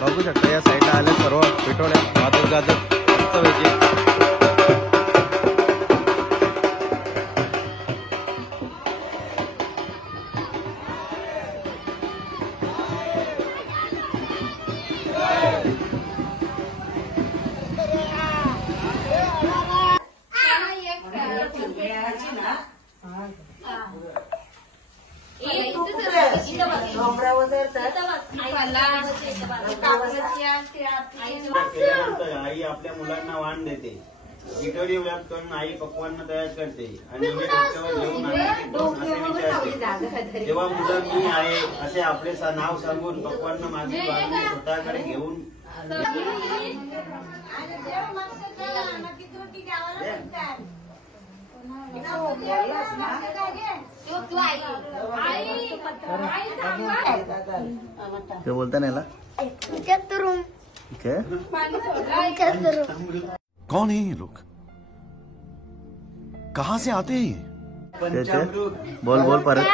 बघू शकता या साईडला आल्या सर्व पिठोळ्या वाजत गाजत मस्तपैकी. आई आपल्या मुलांना वाण देते. पिठोरी व्याप करून आई पक्वांना तयार करते आणि हे डोक्यावर घेऊन असे विचारते. तेव्हा मुलं मी आहे असे आपले नाव सांगून पक्वांना माझी बाजू स्वतःकडे घेऊन क्या बोलता ना कौन है ये लोग, कहाँ से आते हैं? बोल बोल परत.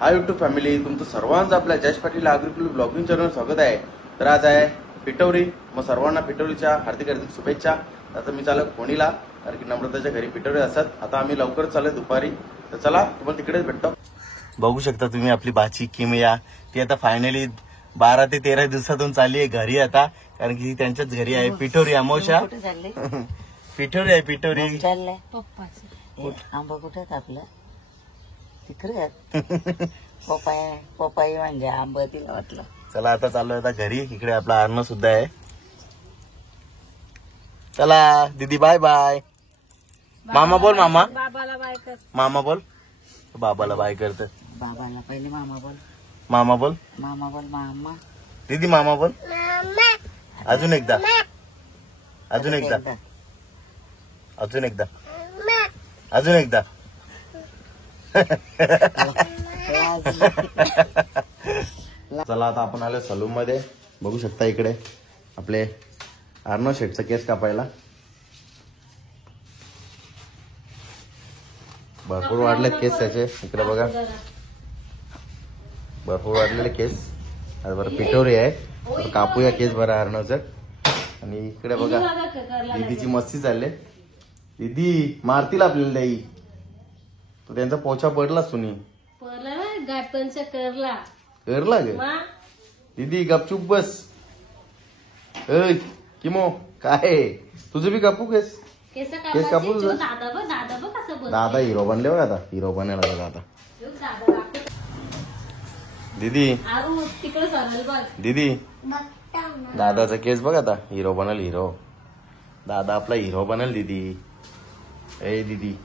हाय यूट्यूब फॅमिली, तुमचं सर्वांचं आपल्या Jayesh Patil agriculture blogging channel स्वागत आहे. तर आज आहे पिठोरी. मग सर्वांना पिठोरीच्या हार्दिक हार्दिक शुभेच्छा. आता मी चालक फोणीला, कारण की नम्रताच्या घरी पिठोरी असतात. आता आम्ही लवकर चालू दुपारी, तर चला तुम्हाला तिकडेच भेटतो. बघू शकता तुम्ही आपली भाची किमया, ती आता फायनली 12 ते 13 दिवसातून चालली आहे घरी आता, कारण की त्यांच्याच घरी आहे पिठोरी अमावस्या. पिठोरी आहे पिठोरी. चाललंय आंबा कुठे आपलं तिकडे पपाई म्हणजे आंबा तिला वाटलं. चला आता चाललोय आता घरी. इकडे आपला अर्णव सुद्धा आहे. चला दीदी बाय बाय. मामा बोल. मामा बाबाला बाय कर. मामा बोल. बाबाला बाय करत. बाबाला पहिले मामा बोल. मामा बोल. मामा बोल. मामा दीदी मामा बोल. अजून एकदा. अजून एकदा. अजून एकदा. अजून एकदा. चला आता आपण आलो सलून मध्ये. बघू शकता इकडे आपले अर्णव शेठचा केस कापायला. भरपूर वाढलेत केस त्याचे. इकडे बघा भरपूर वाढलेले केस. आता बरं पिठोरी आहे, तर कापूया केस बरं अर्णवचं. आणि इकडे बघा दीदीची मस्ती चालले. दीदी मारतील आपल्याला दाई. तो त्यांचा पोछा पडलाच तुम्ही गायपनच्या करला करला ग. दीदी गपचूप बस. ऐ किमो काय तुझं बी कापू केस. केस कापू तुझं. दादा हिरो बनले बघ. आता हिरो बनायला दादा. दीदी दीदी दादाचा केस बघ आता. हिरो बनल हिरो. दादा आपला हिरो बनल दीदी. ए दीदी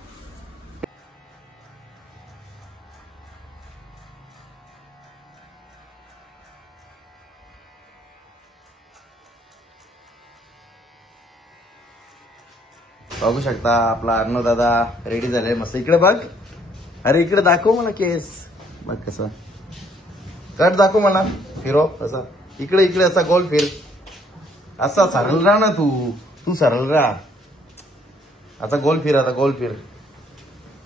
बघू शकता आपला अर्णव दादा रेडी झाले मस्त. इकडे बघ. अरे इकडे दाखव मला केस. बघ कसं कट दाखव मला. फिरो असा इकडे इकडे असा गोल फिर. असा सरळ राहा ना तू सरळ राहा. आता गोल फिर. आता गोल फिर.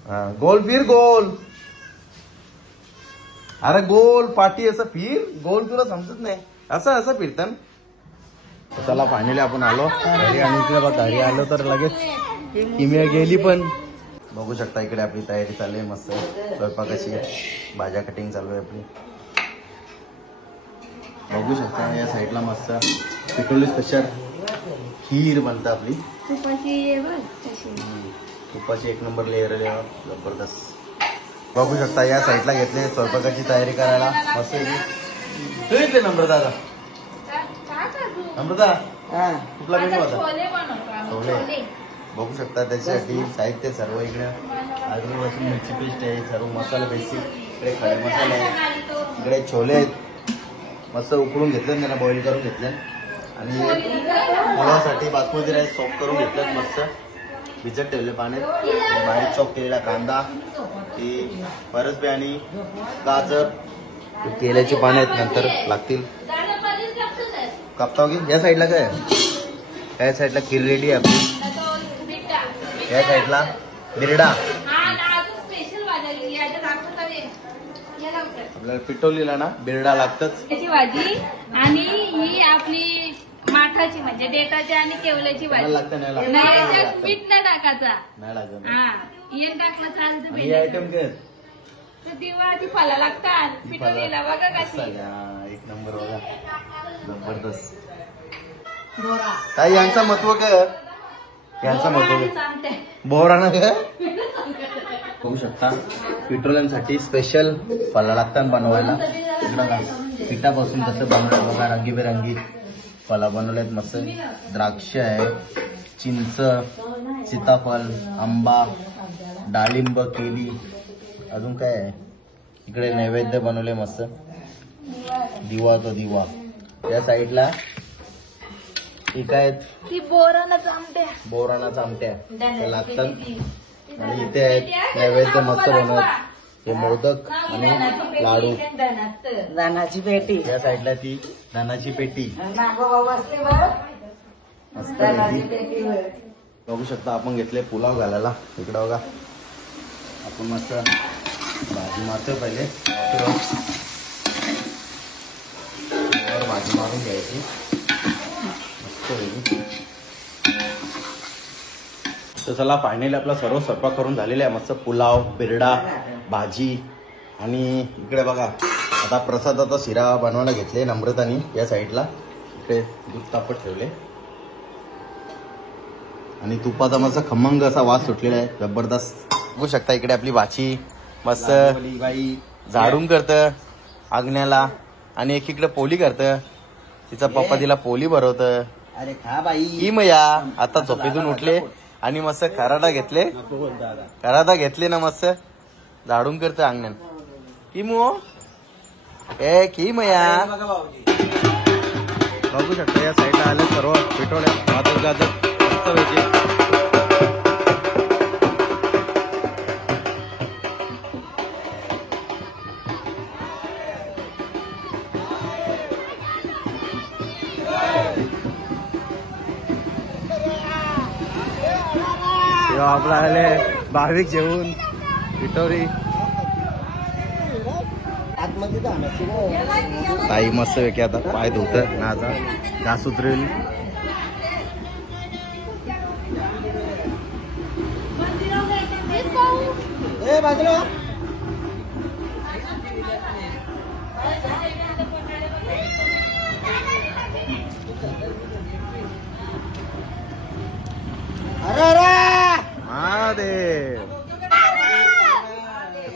हा गोल फिर गोल. अरे गोल पाठी असं फिर. गोल तुला समजत नाही. असं असं फिरतं. चला फायनली आपण आलो घरी. आणि इकडे बघ घरी आलो तर लगेच किमया गेली पण. बघू शकता इकडे आपली तयारी चालू आहे मस्त. स्वयंपाकाची भाज्या कटिंग चालू आहे आपली. बघू शकता या साईडला मस्त पिठोली स्पेशल खीर बनतं आपली. तुपाची एक नंबर लेअर जबरदस्त. बघू शकता या साईडला घेतले स्वयंपाकाची तयारी करायला मस्त. इकडे नम्रता दादा. नम्रता कुठला मेनू होता. छोले. बघू शकता त्याच्यासाठी साहित्य सर्व इकडे. आदू लसूण मिरची पेस्ट आहे. सर्व मसाले बेसिक. इकडे खडे मसाले आहेत. इकडे छोले आहेत मस्त उकडून घेतले. त्यांना बॉईल करून घेतले. आणि मुलासाठी बासमती राईस सॉफ्ट करून घेतले मस्त. भिजत ठेवले पाण्यात. बारीक चॉप केलेला कांदा, ती परसबी आणि गाजर केल्याचे पाने आहेत नंतर लागतील. कापता की या साईडला काय या साईडला खीर रेडी आहे आपली, या साईडला बिरडा आपल्याला पिटोलीला ना बिरडा लागतच. त्याची भाजी आणि ही आपली माठाची म्हणजे डेटाची आणि केवल्याची भाजी. लागतं नाही लागतं नाही याच्यात मीठ नाही टाकायचा. नाही लागत. हा येण टाकलं चालतं. आणि हे आयटम काय तर दिवाळी फळा लागतात पिटोलीला बघा कशी. एक नंबर बघा जबरदस्त. ताई यांचं महत्व काय यांचं महत्व बोराना काय बघू शकता. पेट्रोलियमसाठी स्पेशल फळा लागतात बनवायला. इकडं बघा पिठापासून कसं बनवलं बघा, रंगीबेरंगी फळा बनवलेत मस्त. द्राक्ष आहे, चिंच, सीताफळ, आंबा, डाळिंब, केळी, अजून काय आहे इकडे नैवेद्य बनवले मस्त. दिवा तो दिवा त्या साईडला ठीक आहेत ती बोरानाच आमट्या बोरानाचा आमट्या त्या लागतात. आणि इथे आहेत नैवेद्य मस्त बनवत हे मोदक आणि लाडू. दानाची पेटी या साईडला ती धानाची पेटी नागोबा बसले बघ. मस्त दानाची पैकी. पेटीवर बघू शकता आपण घेतले पुलाव घालायला. इकडं बघा आपण मस्त भाजी मारतोय पहिले. भाजी मारून घ्यायची मस्त पैकी. तर चला फायनली आपला सर्व स्वयंपाक करून झालेला आहे. मस्त पुलाव, बिरडा, भाजी आणि इकडे बघा आता प्रसादाचा शिरा बनवायला घेतले नम्रतानी. या साईडला इकडे दूध तापत ठेवले आणि तुपाचा मस्त खमंग असा वास सुटलेला आहे जबरदस्त. बघू शकता इकडे आपली भाची मस्त बाई झाडून करतं आग्न्याला आणि एकीकडे पोली करतं. तिचा पप्पा तिला पोली भरवतं. अरे खा बाई की मया आता झोपेतून उठले आणि मस्त खराडा घेतले ना मस्त झाडून करतं अंगणात. की मो ए की मया बघू शकता. या साईडला आले सर्व पेटवल्या वाजत गाजत मस्त पैकी. आपला आले भाविक जेवून पिटोरी ताई मस्त पैकी आता पाय धुत ना आता घास उतरेल. महादेव.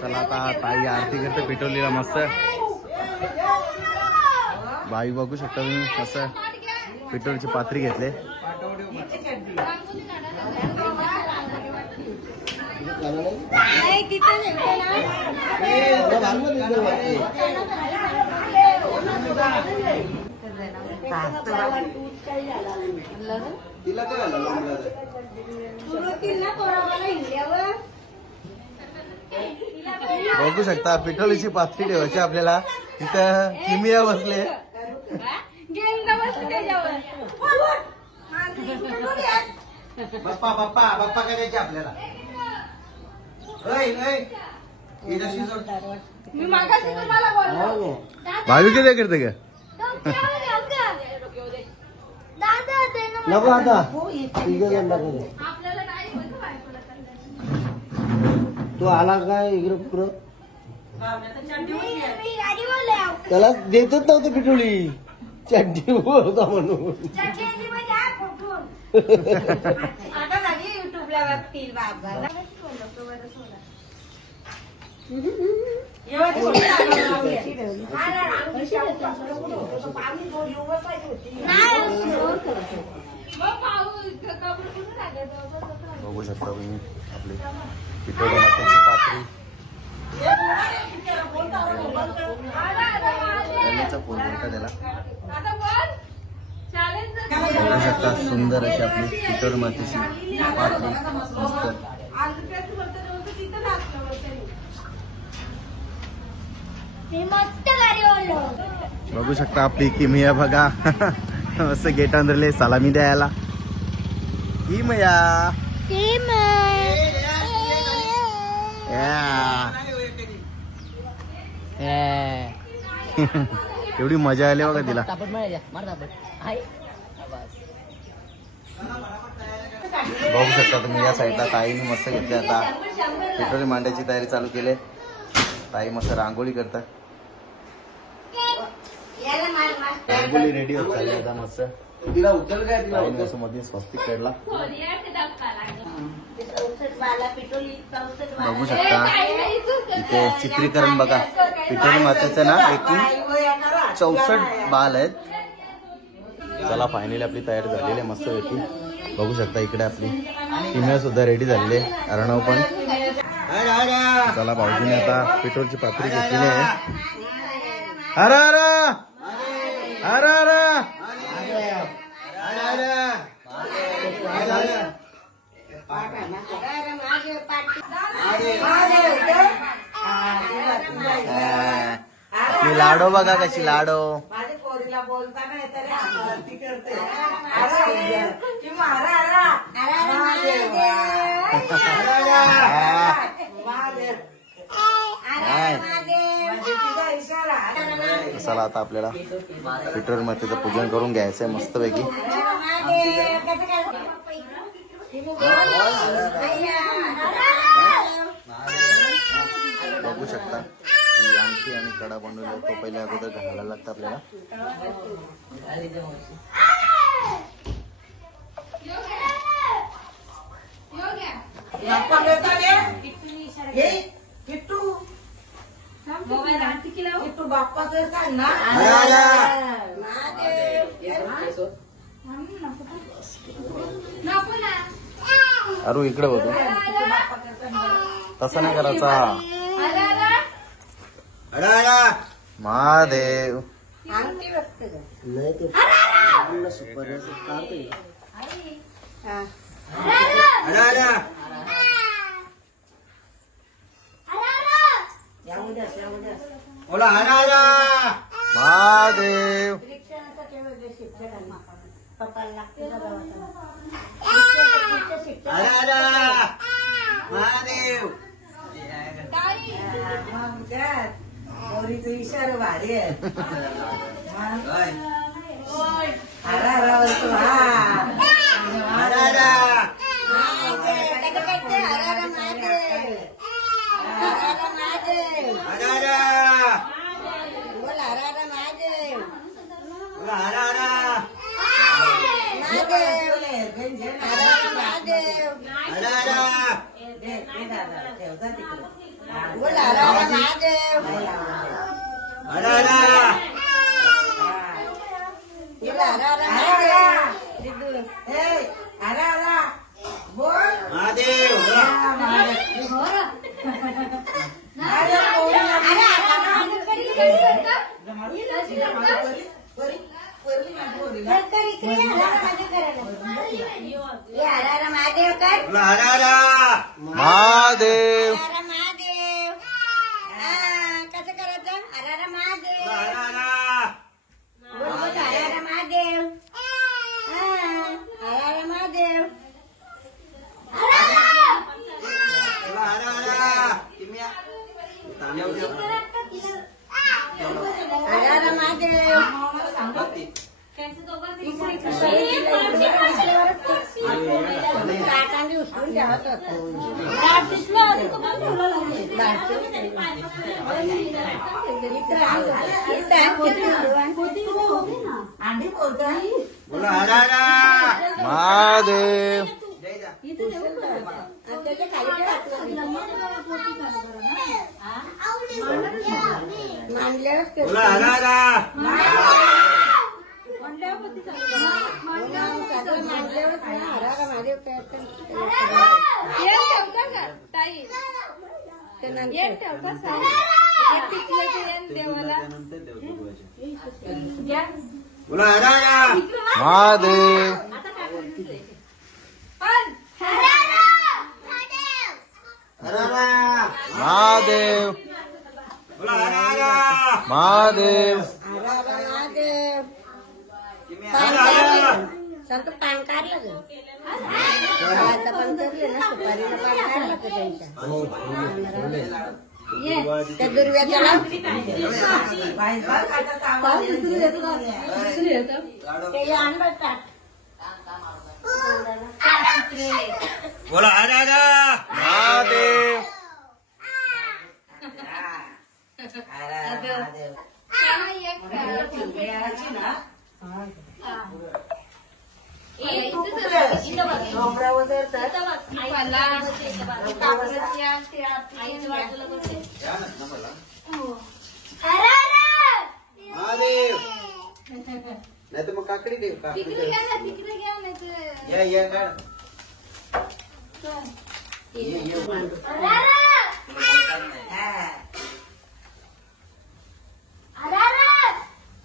चला आता ताई आरती करते पेटवलीला मस्त. बाई बघू शकता तुम्ही मस्त पेट्रोलची पात्री घेतले. बघू शकता पेट्रोलची पात्री ठेवायची आपल्याला. तिथं किमिया बसले. बाप्पा बाप्पा बाप्पा करायचे आपल्याला. मी मागाशी तुम्हाला बोललो. भावी किती करते का नको आता आपल्याला नाही बोलतो बायकोला तर. तू आला काय इकडं पुढं त्याला देतच नव्हतं पिठोली चड्डी होता म्हणून. आता झाली युट्यूबला बघतील बाबा. बघू शकता तुम्ही आपली पिठोरी मटणाची पात्री. फोन करता त्याला बघू शकता सुंदर अशी आपली पिठोरी मातीची पात्री मस्त. बघू शकता आपली किमिया बघा मस्त गेट अंदरले सलामी द्यायला ही मया एवढी मजा आली बघा तिला. बघू शकता तुम्ही या साईडला ताईने मस्त घेतली. आता पेट्रोल मांडायची तयारी चालू केली. ताई मस्त रांगोळी करतात. रांगोळी रेडी होत चालली आता मस्त. तिला उचल काय तिला मस्त मध्ये स्वस्तिक काढला. बघू शकता इथे चित्रीकरण बघा. पिठोरी मातेचं ना एकूण 64 बाल आहेत. चला फायनली आपली तयारी झालेली आहे मस्त पैकी. बघू शकता इकडे आपली टीम सुद्धा रेडी झालेली आहे. अर्णव पण. चला भाऊजीने आता पिठोरची पापडी घेतलेली आहे. अरे अरे अरे मी लाडो बघा कशी लाडो. माझ्या पोरीला बोलताना येतं आरती करते. चला आता आपल्याला पिठोरी मातेचं पूजन करून घ्यायचंय मस्तपैकी. बघू शकता ही अंगठी आणि कडा बनवला तो पहिल्या अगोदर घालायला लागतं आपल्याला. किट्टू बाप्पा करतात ना. अरू इकडे होतो तसं नाही करायचा. महादेव महादेव पोरीचा इशारा भारी आहे. हरा हरा बोलतो. महादेव कसं करायचं. हरा महादेव. महादेव महादेव महादेव महादेव तो पान काढलं ग आता पण धरले ना सुपारीला पान काढलं का त्यांच्या त्या दुर्व्याच्या लाव ते आणलं टाक बोला आजा महादेव महादेव नाही तर मग काकडी देऊ काकडी या या का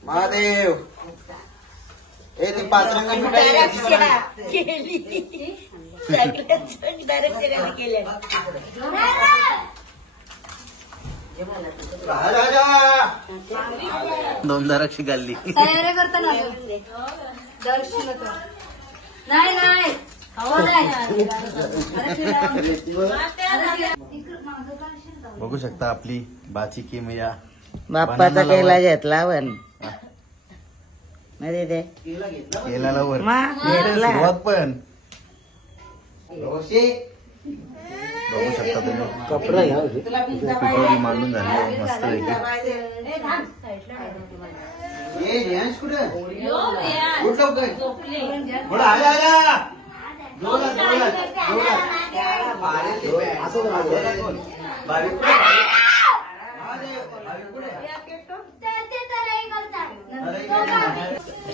महादेव हे ती पाचरंग मिठाई दोनदा रक्षी घालली तयारी करताना दर्शन नाही नाही बघू शकता आपली बाची की मैया बाप्पाचा केला घेतला पण मध्ये ते केला वर घेतला सुरुवात पण बघू शकता तुम्ही पिठोरी मांडून झाली मस्त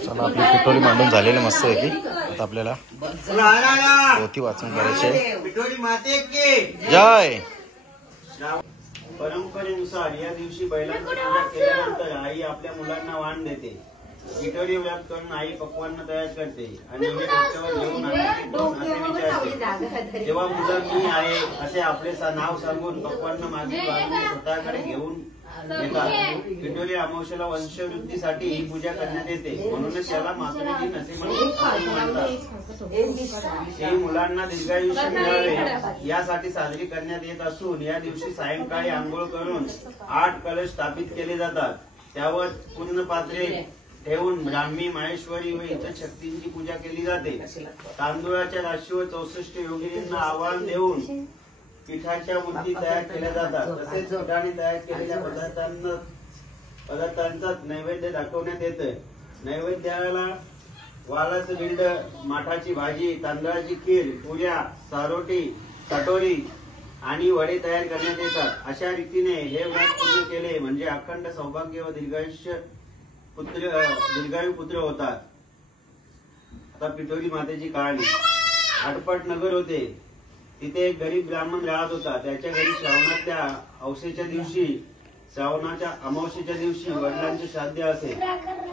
चला आपली पिठोरी मांडून झालेली मस्त आहे की आता आपल्याला पोथी वाचून करायचे पिठोरी माते की जय. परंपरेनुसार या दिवशी बैलांची पूजा केल्यानंतर आई आपल्या मुलांना वाण देते. पिठोरी व्रत करून आई पक्वान्न तयार करते आणि हे डोक्यावर घेऊन असे विचारते, जेव्हा मुलं मी आहे असे आपले नाव सांगून पक्वान्न मागे बांधून स्वतःकडे घेऊन येतात. पिठोरी अमावस्येला वंशवृद्धीसाठी ही पूजा करण्यात येते, म्हणूनच याला मातृ दिन असे म्हणतात. ही मुलांना दीर्घायुष्य मिळावे यासाठी साजरी करण्यात येत असून या दिवशी सायंकाळी आंघोळ करून 8 कलश स्थापित केले जातात. त्यावर पूर्ण पात्रे ठेवून ब्राह्मी, माहेश्वरी व इतर शक्तींची पूजा केली जाते. तांदूळाच्या राशीवर 64 योगिनींना आव्हान देऊन पिठाच्या मूर्ती तयार केल्या जातात. तसेच पिठाने तयार केलेल्या पदार्थांचा नैवेद्य दाखवण्यात येतं. नैवेद्याला वालाचं बिंड, माठाची भाजी, तांदळाची खीर, पुऱ्या, सारोटी, कटोरी आणि वडे तयार करण्यात येतात. अशा रीतीने हे व्रत पूर्ण केले म्हणजे अखंड सौभाग्य व दीर्घायू पुत्र होतात. आता पिठोरी मातेची कहाणी. आटपाट नगर होते. तिथे एक गरीब ब्राह्मण राहत होता. त्याच्या घरी श्रावणाच्या अमावस्येच्या दिवशी वडिलांचे श्राद्ध असे.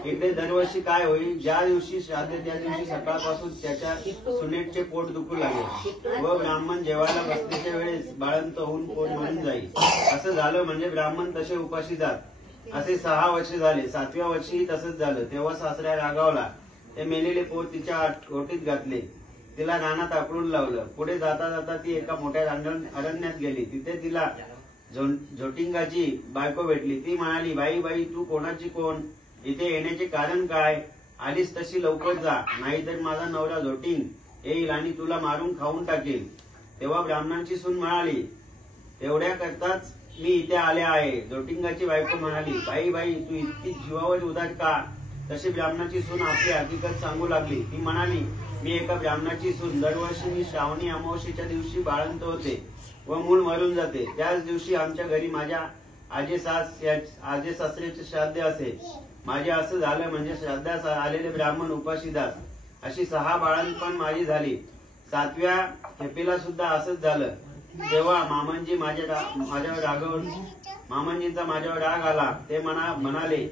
इकडे दरवर्षी काय होईल, ज्या दिवशी श्राद्ध त्या दिवशी सकाळपासून त्याच्या सुनेटचे पोट दुखू लागले व ब्राह्मण जेवायला बसण्याच्या वेळेस बाळंत होऊन पोट मरून जाईल. असं झालं म्हणजे ब्राह्मण तसे उपाशी जात. असे 6 वर्ष झाले. 7व्या वर्षीही तसंच झालं. तेव्हा सासऱ्या रागावला. ते मेलेले पोट तिच्या ओटीत घातले. तिला रानात आकडून लावलं. पुढे जाता जाता ती एका मोठ्या अरण्यात गेली. तिथे तिला झोटिंगाची बायको भेटली. ती म्हणाली, बाई बाई तू कोणाची कोण, इथे येण्याचे कारण काय, आलीस तशी लवकर जा, नाहीतर माझा नवरा झोटिंग येईल आणि तुला मारून खाऊन टाकेल. तेव्हा ब्राह्मणांची सून म्हणाली, तेवढ्या करताच मी इथे आले आहे. झोटिंगाची बायको म्हणाली, बाई बाई तू इतकी जीवावर उदास का. तशी ब्राह्मणाची सून आपली हकीकत सांगू लागली. ती म्हणाली, मी एका ब्राह्मणाची सून. दरवर्षी मी श्रावणी अमावस्येच्या दिवशी बाळंत होते व मूल मरून जाते. त्याच दिवशी आमच्या घरी माझ्या आजे सासऱ्याचे श्राद्ध असे. माझे असं झालं म्हणजे श्राद्धास आलेले ब्राह्मण उपाशी जात. अशी 6 बाळंतपण माझी झाली. 7व्या खेपेला सुद्धा असंच झालं. तेव्हा मामांजींचा माझ्यावर राग आला. ते म्हणाले,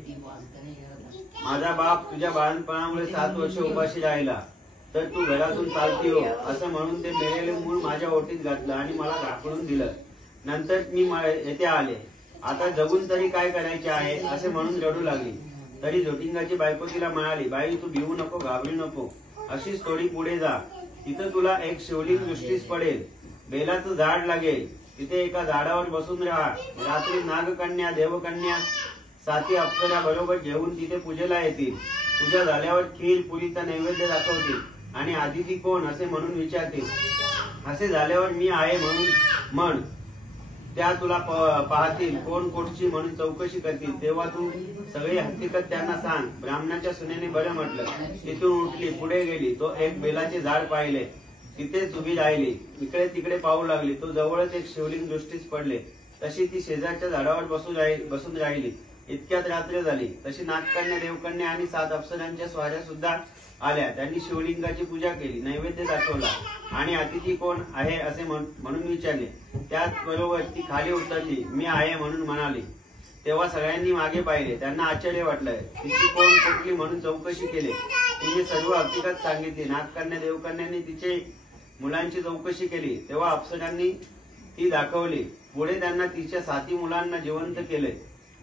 माझा बाप तुझ्या बाळंतपणामुळे 7 वर्ष उपाशी राहिला, तर तू घरातून चालती हो. असं म्हणून ते मेलेले मूल माझ्या ओटीत घातलं आणि मला ढाकळून दिलं. नंतर मी येथे आले. आता जगून तरी काय करायचे आहे असे म्हणून रडू लागली. तरी ज्योतिंगाची बायको तिला म्हणाली, बाई तू भिवू नको, घाबरू नको, अशीच थोडी पुढे जा, तिथं तुला एक शिवलिंग दृष्टीस पडेल, बेलाचं झाड लागेल, तिथे एका झाडावर बसून राहा. रात्री नागकन्या, देवकन्या, 7 अप्सरा बरोबर घेऊन तिथे पूजेला येतील. पूजा झाल्यावर खीर पुरीचा नैवेद्य दाखवतील आणि अतिथी कोण असे म्हणून विचारतील. असे झाल्यावर मी आहे म्हणून म्हण. त्या तुला पाहतील, कोण कोठची म्हणून चौकशी करतील. तेव्हा तू सगळी हकीकत त्यांना सांग. ब्राह्मणाच्या सुनेने बरं म्हटलं. तिथून उठली, पुढे गेली. तो एक बेलाचे झाड पाहिले, तिथेच उभी राहिली. इकडे तिकडे पाहू लागली. तो जवळच एक शिवलिंग दृष्टीस पडले. तशी ती शेजारच्या झाडावर बसून राहिली. इतक्यात रात्र झाली. तशी नागकन्या, देवकन्या आणि 7 अप्सरांच्या स्वाऱ्या सुद्धा आल्या. त्यांनी शिवलिंगाची पूजा केली, नैवेद्य दाखवला आणि अतिथी कोण आहे असे म्हणून विचारले. त्याचबरोबर ती खाली उतरली, मी आहे म्हणून म्हणाली. तेव्हा सगळ्यांनी मागे पाहिले. त्यांना आश्चर्य वाटलं. तिची कोण कुठली म्हणून चौकशी केली. तिने सर्व हकीकत सांगितली. नागकन्या, देवकन्यांनी तिचे मुलांची चौकशी केली. तेव्हा अप्सरांनी ती दाखवली. पुढे त्यांना तिच्या 7 मुलांना जिवंत केले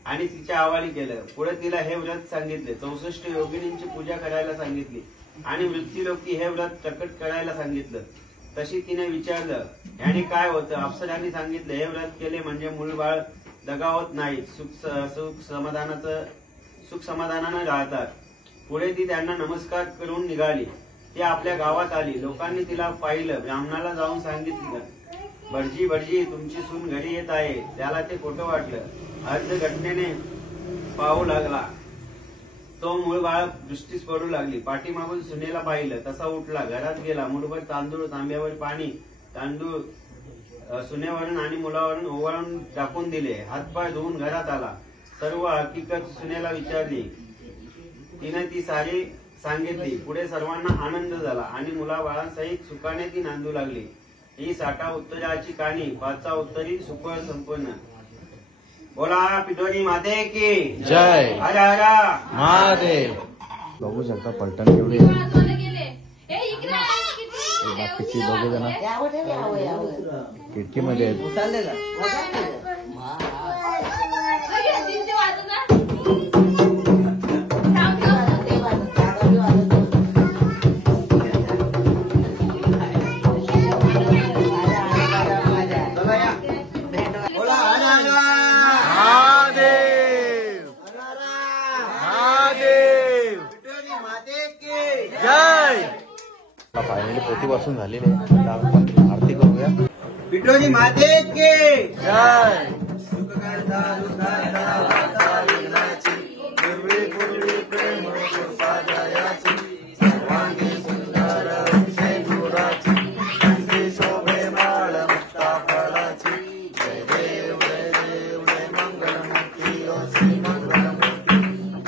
आणि तिच्या हवाली केलं. पुढे तिला हे व्रत सांगितले. 64 योगिनींची पूजा करायला सांगितली आणि मृत्यूलोकी हे व्रत प्रकट करायला सांगितलं. तशी तिने विचारलं, याने काय होतं. अप्सरांनी सांगितलं, हे व्रत केले म्हणजे मूळ बाळ दगावत नाही, सुख समाधानानं राहतात. पुढे ती त्यांना नमस्कार करून निघाली. ती आपल्या गावात आली. लोकांनी तिला पाहिलं. ब्राह्मणाला जाऊन सांगितलं, भटजी भटजी तुमची सून घरी येत आहे. त्याला ते खोटं वाटलं. अर्ध घटनेने पाहू लागला. तो मूळ बाळ दृष्टीस पडू लागली. पाठीमागून सुनेला पाहिलं. तसा उठला, घरात गेला. मुठभर तांदूळ, तांब्यावर पाणी, तांदूळ सुनेवरून आणि मुलावरून ओवाळून टाकून दिले. हातपाय धुवून घरात आला. सर्व हकीकत सुनेला विचारली. तिने ती सारी सांगितली. पुढे सर्वांना आनंद झाला आणि मुलाबाळांसहित सुखाने ती नांदू लागली. ही 6 उत्तराची कहाणी. 5 उत्तरी सुखळ संपन्न. बोला पिठोरी माते की जय. हर हर महादेव. बघू शकता पलटण केवढी गेले. ए, इकडे आहे, किती? बाकीची दोघे जण खिडकीमध्ये आहेत. अरे, दिलते वाजू ना. थांब, थांब. बोला हर हर महादेव. महादेव. पिठोरी माते की जय. फायनली पोथी वाचून झालेली आहे. आता आपण आरती करूया. पिठोरी माते की जय. सुख करता दुःखाचा वार्ता विघ्नाची, पूर्वी पूर्वी प्रेम कृपा जयाची, सर्वांगी सुंदर विषय गुराची, कंठी शोभे माळ मुक्ता फळाची. जय देव जय देव जय मंगलमूर्ती ओ श्री मंगलमूर्ती.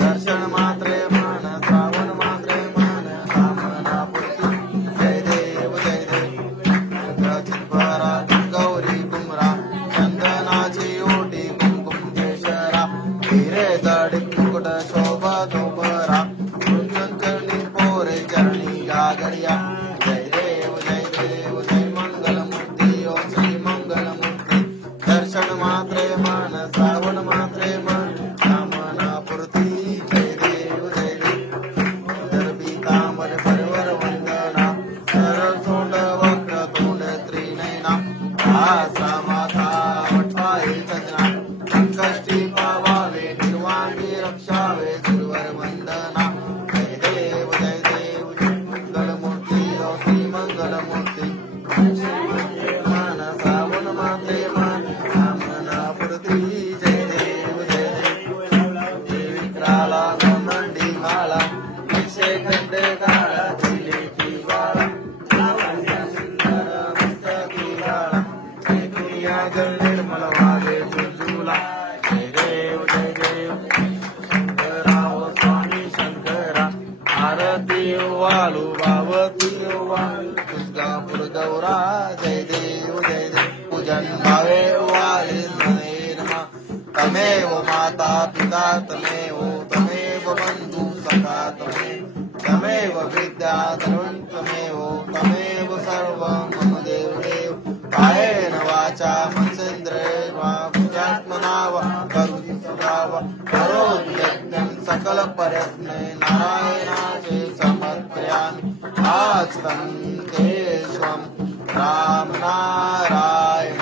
दर्शन मात्रे मान, श्रावण मात्रे मान, कामना पूर्ती. जय देव जय देव. चित्परा गौरी कुमरा, चंदनाची ओटी कुंकुम केशरा, हिरे जड मुकुट शोभा दोबरा, चरणी पोरे चरणी गागरिया. जय देव जय देव जय मंगलमूर्ती ओ श्री मंगलमूर्ती. दर्शन मात्रे मान, श्रावण मात्रे मान, कामना पूर्ती. जय देव जय देव. दर्भी तांबर परवर वंदना, सरळ तोंड वक्र तोंड त्रिनयना, आसा माथा वटवाई सजना, संकष्टी पावावे निर्वाणी रक्षावे गुरुवर वंदना. जय देव जय देव जय मंगलमूर्ती ओ श्री मंगलमूर्ती. मान श्रावण मात्रे मान, कामना पूर्ती. जय देव जय देव. विक्राला गोंदंडी माला, विषय खंड काळा तिलेची बाळा, लावण्य सुंदर मस्तकी बाळा, ऐकुया जल निर्मल वागे झुंझुला. जय देव जय देव. शंकराव स्वामी शंकरा, आरती वालू भावती वालू, तुळजापूर गौरा. जय देव जय देव. पूजन भावे वाले नयनमा, तमेव माता पिता तमेव, तमेव बंधू सखा तमेव विद्या धरुण तमेव, तमेव सर्व मम देव देव. कायेन वाचा मनसेंद्रियेण वा बुद्ध्यात्मना वा करोति सदा वा, करोति यज्ञं सकल परस्मै नारायणाचे समर्पयामि आस्तं केशवं राम नारायण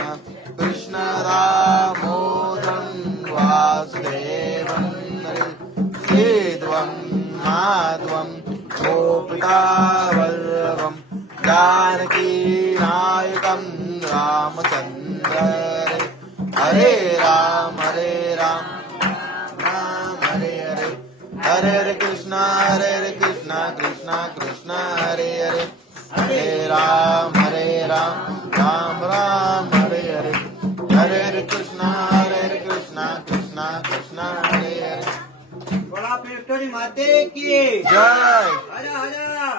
कृष्ण दामोदरं वासुदेवं श्रीध्वं माध्वं गोपिकावल्लभं जानकी नायकं रामचन्द्र हरे राम राम हरे हरे हरे हरे कृष्णा कृष्णा कृष्ण हरे हरे हरे राम राम राम हरे हरे हरे हरे कृष्णा कृष्णा कृष्ण हरे हरे बोला पेटोरी माते की जय हर हर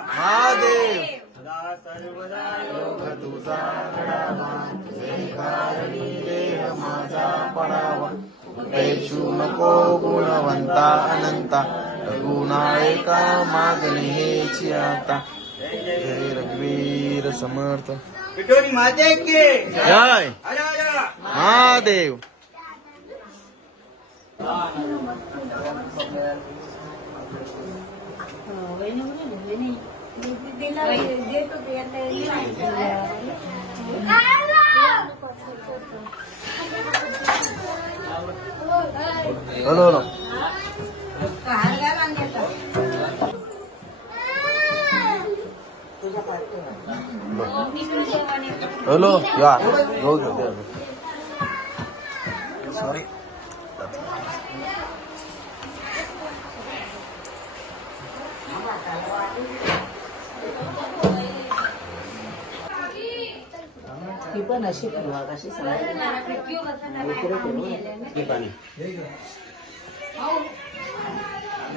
महादेव सदा सर्वदा योग तुझा घडावा तुझे कारणी देह माझा पडावा पेक्षू नको गुणवंता अनंता रघुनायका मागणी हेची आता जय रघुवीर समर्थ पेटोरी माते की जय हर हर महादेव हॅलो हॅलो हॅलो या सॉरी ती पण अशी किंवा कशी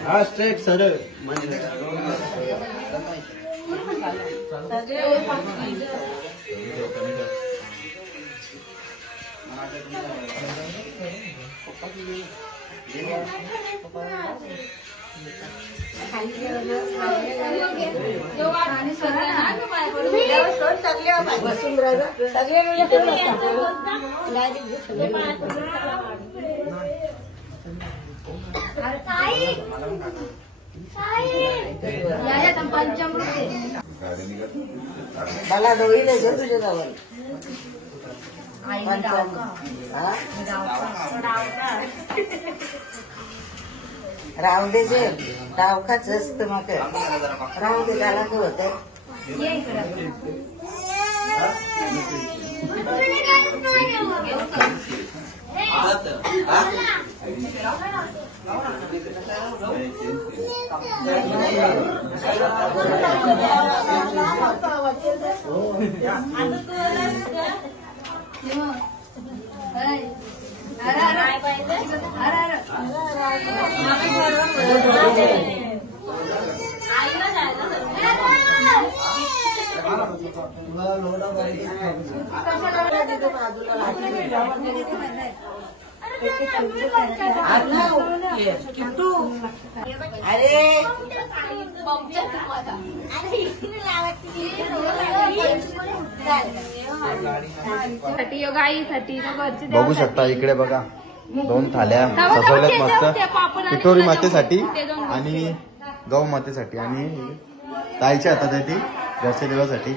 हा स्ट्रेट सरळ मला दोघीला जो तुझ्या गावाला राहू दे जे डावखाच असत मग राहू दे त्याला काय होत अरे गाईसाठी बघू शकता इकडे बघा 2 थाल्या सजवल्यात मस्त पिठोरी मातेसाठी आणि गौ मातेसाठी आणि ताईच्या हातात आहे ती घरच्या देवासाठी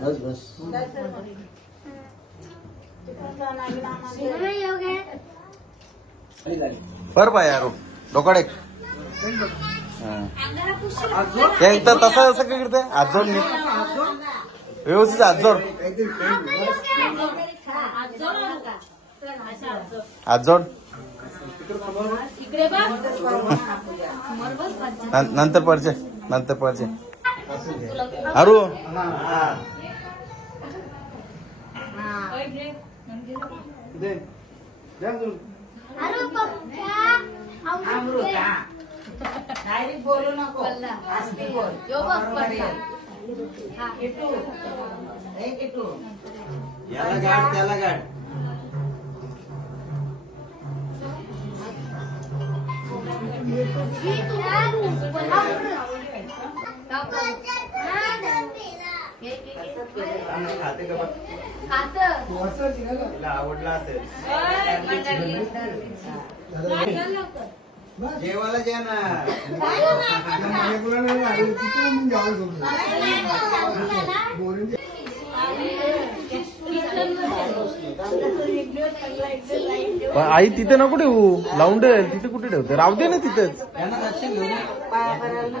बस बस पर पाय यार डोकाडे एकदा तसं असं काय करते हात जोड व्यवस्थित हात जोड हात जोड नंतर परचे अरू डायरेक्ट बोलू नको असली बोल हे किटू याला गाड त्याला गाड. खाते का बघ? तिला आवडला असेल. जेवायला द्या ना. पण आई तिथे नको ठेवू, लावून दे. तिथे कुठे ठेवते, राहू दे ना तिथेच. पाया पडायला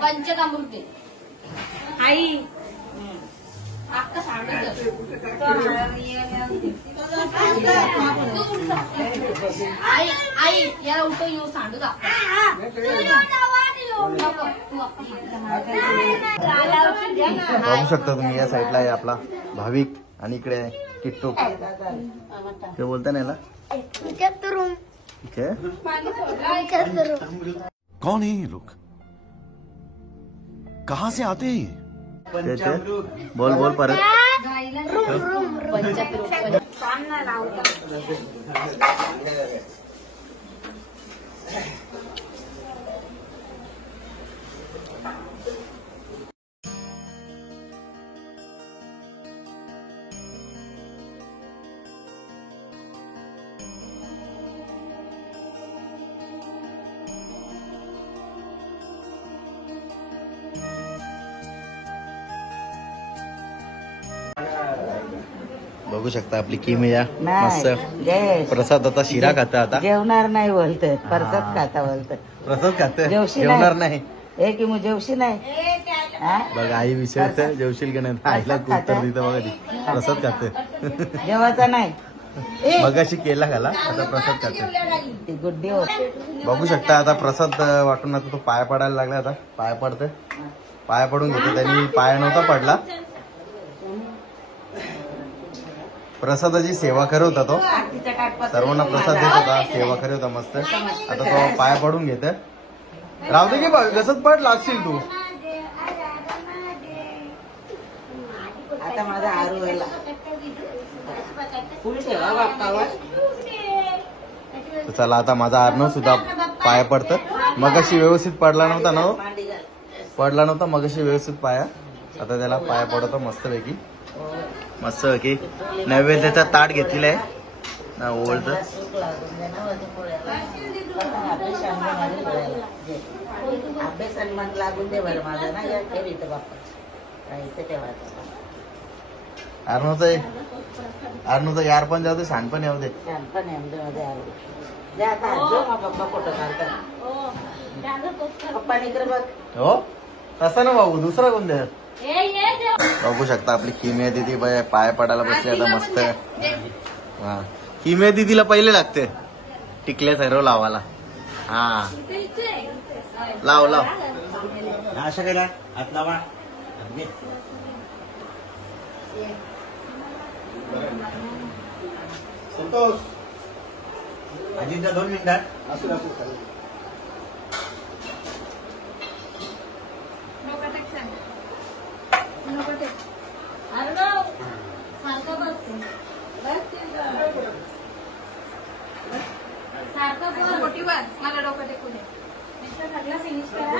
पंचकामृते आई अक्का सांगत आई आई याला उठो येऊ सांडू का बघू शकता तुम्ही, या साईडला आहे आपला भाविक आणि इकडे आहे किट्टू. ते बोलता ना याला ठीक आहे. कौन है ये लोग? कहाँ से आते हैं ये? पंचामृत. बोल बोल परत. बघू शकता आपली किमया मस्त नाही प्रसाद. आता शिरा खाता, आता जेवणार नाही बोलतोय, परसाद खाता बोलतोय. प्रसाद खाते, जेवशी जेवणार नाही. हे की मग जेवशी नाही. हा? बघा आई विचारते जेवशील की नाही, आईला उत्तर देते बघा ती. प्रसाद खाते. जेवायचा नाही. मगाशी केला खाला, आता प्रसाद खाते. ती गुड्डी होत. बघू शकता आता प्रसाद वाटून आता तो पाया पडायला लागला. आता पाया पडते, पाया पडून घेतो. त्यांनी पाया नव्हता पडला. प्रसादाची सेवा करत होता तो, सर्वांना प्रसाद देत होता, सेवा करत होता मस्त. आता तो पाया पडून घेते. राहू दे की कसं पड लागशील तू. आता माझा आरू व्हायला फुल ठेवा बाप्पावर. तर चला आता माझा अर्णव सुद्धा पाया पडतं. मगाशी व्यवस्थित पडला नव्हता ना, पडला नव्हता मगाशी व्यवस्थित पाया. आता त्याला पाया पडतो मस्तपैकी. मस्त की नैवेद्याचा ताट घेतलेला आहे ना, ओळत अभ्यास लागून दे बरं माझा ना. ठेव इथं बाप्पा, इथं ठेवायचं. अर्णवचा यार पण जाऊ दे, शान पण येऊ दे. छानपण मध्ये आलो. जा आता जो मग पप्पा फोटो काढतात. पप्पा इकडे बघ. हो तसा ना बाबू, दुसरा कोण द्या. बघू शकता आपली किमिया दिदी पाया पडायला बसली आता मस्त. हा किमिया दिदीला पहिले लागते टिकल्या सर्व लावायला. हा लाव लाव. असं करा, हात लावा. संतोष अजिंठा 2 मिनिटात. मला डोकं टेकू दे. फिनिश करा.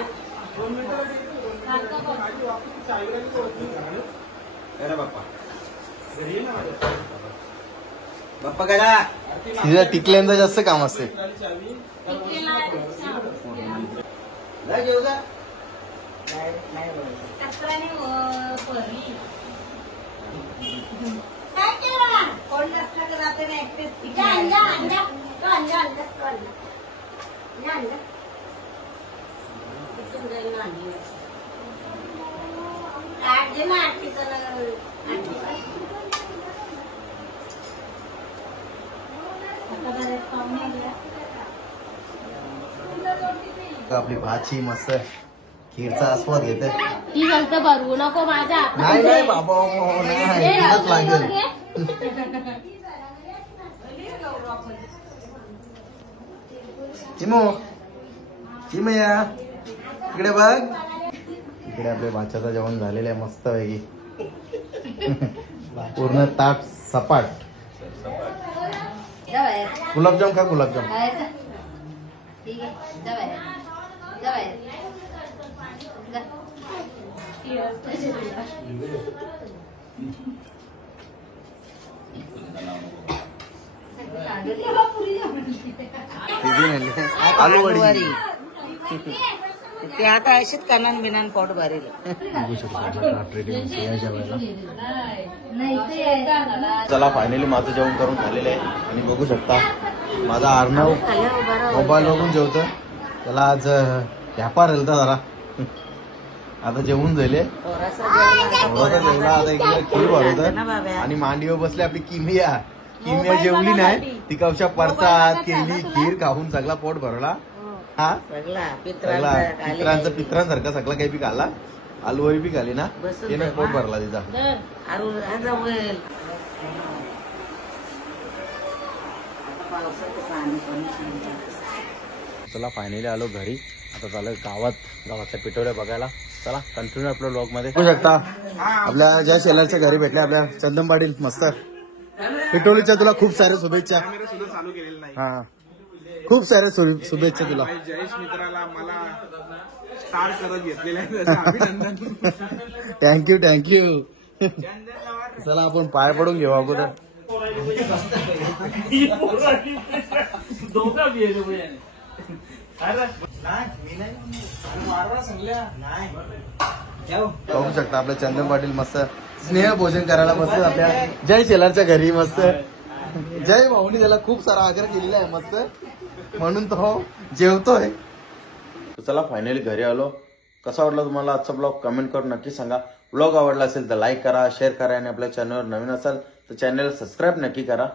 बाप्पा करा. तिला टिकल्यांचं जास्त काम असते. जा जेव जा. नाही बोलायचं. कचराने भरली. काय केलं? कोण नसलं तर आपण ऍक्टिव्ह जा, अंडा, अंडा. तो अंडा, अंडा, तो अंडा. अंडा, अंडा. इथून जाईल ना अंडी. काढ दे ना आठीचं ना. आठीचं. आपली भाची मस्त खीरचा आस्वाद घेते. ती फक्त भरवू नको माझा. नाही नाही बाबा नाही तिलाच लागेल. चिमू चिमया इकडे बघ. इकडे आपल्या भाच्याचं जेवण झालेलं आहे मस्त पैकी. पूर्ण ताट सपाट. जा बाहेर. गुलाबजाम खा गुलाबजाम. बाहेर जा. ठीक आहे जा बाहेर. जा बाहेर. जा. आलू वडी. ते आता अशीच कानान बिनान पोट भरेल. बघू शकता आपल्या ताट रेडी होऊन या जेवायला. चला फायनली माझं जेवण करून झालेलं आहे आणि बघू शकता माझा अर्णव मोबाईल बघून जेवतो. त्याला आज व्यापार हेलता जरा. आता जेवून झाले. थोडासा जेवला. आता इकडे खीर भरवत आणि मांडीवर बसले आपली किमिया. किमिया जेवली नाही ती कवशा परसाद केली खीर खाऊन सगळा पोट भरला. हा सगळा पित्रांसारखा सगळा काही बी खाल्ला. आलूवरी बी खाली ना ते पोट भरला तिचा. चला फायनली आलो घरी. आता चालू गावाच्या पिठोऱ्या बघायला. चला कंटिन्यू आपल्या ब्लॉग मध्ये बघू शकता आपल्या ज्या शेलारच्या घरी भेटल्या आपल्या चंदन पाटील मस्त पिठोलीच्या. तुला खूप साऱ्या शुभेच्छा. हा खूप साऱ्या शुभेच्छा तुला. जयेश मित्राला मला स्टार्ट करत घेतलेलं आहे. Thank you thank you. चला आपण पाय पडून घेऊ अगोदर. बघू शकता आपल्या चंदन पाटील मस्त स्नेह भोजन करायला बसले आपल्या जय शेलारच्या घरी. मस्त जय भाऊनी त्याला खूप सारा आग्रह केलेला आहे मस्त म्हणून तो जेवतोय. चला फायनली घरी आलो. कसा वाटला तुम्हाला आजचा ब्लॉग कमेंट करून नक्की सांगा. ब्लॉग आवडला असेल तर लाईक करा शेअर करा आणि आपल्या चॅनलवर नवीन असाल तर चॅनलला सबस्क्राईब नक्की करा.